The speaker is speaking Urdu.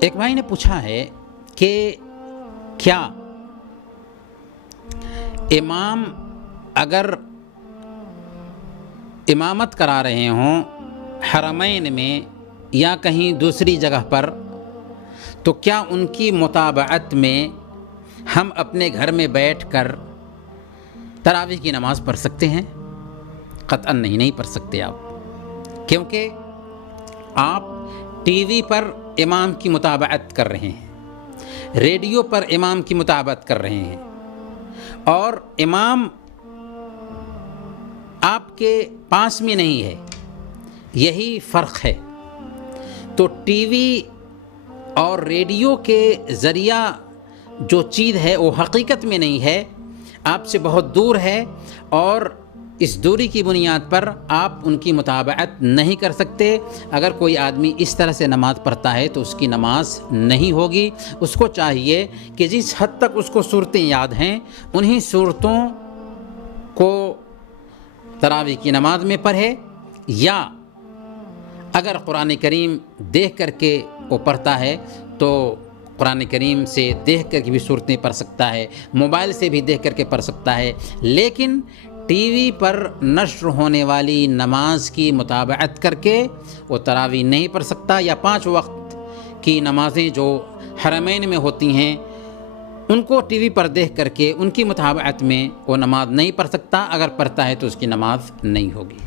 ایک بھائی نے پوچھا ہے کہ کیا امام اگر امامت کرا رہے ہوں حرمین میں یا کہیں دوسری جگہ پر، تو کیا ان کی متابعت میں ہم اپنے گھر میں بیٹھ کر تراویح کی نماز پڑھ سکتے ہیں؟ قطعاً نہیں پڑھ سکتے آپ، کیونکہ آپ ٹی وی پر امام کی متابعت کر رہے ہیں، ریڈیو پر امام کی متابعت کر رہے ہیں، اور امام آپ کے پاس میں نہیں ہے، یہی فرق ہے۔ تو ٹی وی اور ریڈیو کے ذریعہ جو چیز ہے وہ حقیقت میں نہیں ہے، آپ سے بہت دور ہے، اور اس دوری کی بنیاد پر آپ ان کی متابعت نہیں کر سکتے۔ اگر کوئی آدمی اس طرح سے نماز پڑھتا ہے تو اس کی نماز نہیں ہوگی۔ اس کو چاہیے کہ جس حد تک اس کو صورتیں یاد ہیں انہی صورتوں کو تراویح کی نماز میں پڑھے، یا اگر قرآن کریم دیکھ کر کے وہ پڑھتا ہے تو قرآن کریم سے دیکھ کر کے بھی صورتیں پڑھ سکتا ہے، موبائل سے بھی دیکھ کر کے پڑھ سکتا ہے، لیکن ٹی وی پر نشر ہونے والی نماز کی متابعت کر کے وہ تراویح نہیں پڑھ سکتا، یا 5 وقت کی نمازیں جو حرمین میں ہوتی ہیں ان کو ٹی وی پر دیکھ کر کے ان کی متابعت میں وہ نماز نہیں پڑھ سکتا۔ اگر پڑھتا ہے تو اس کی نماز نہیں ہوگی۔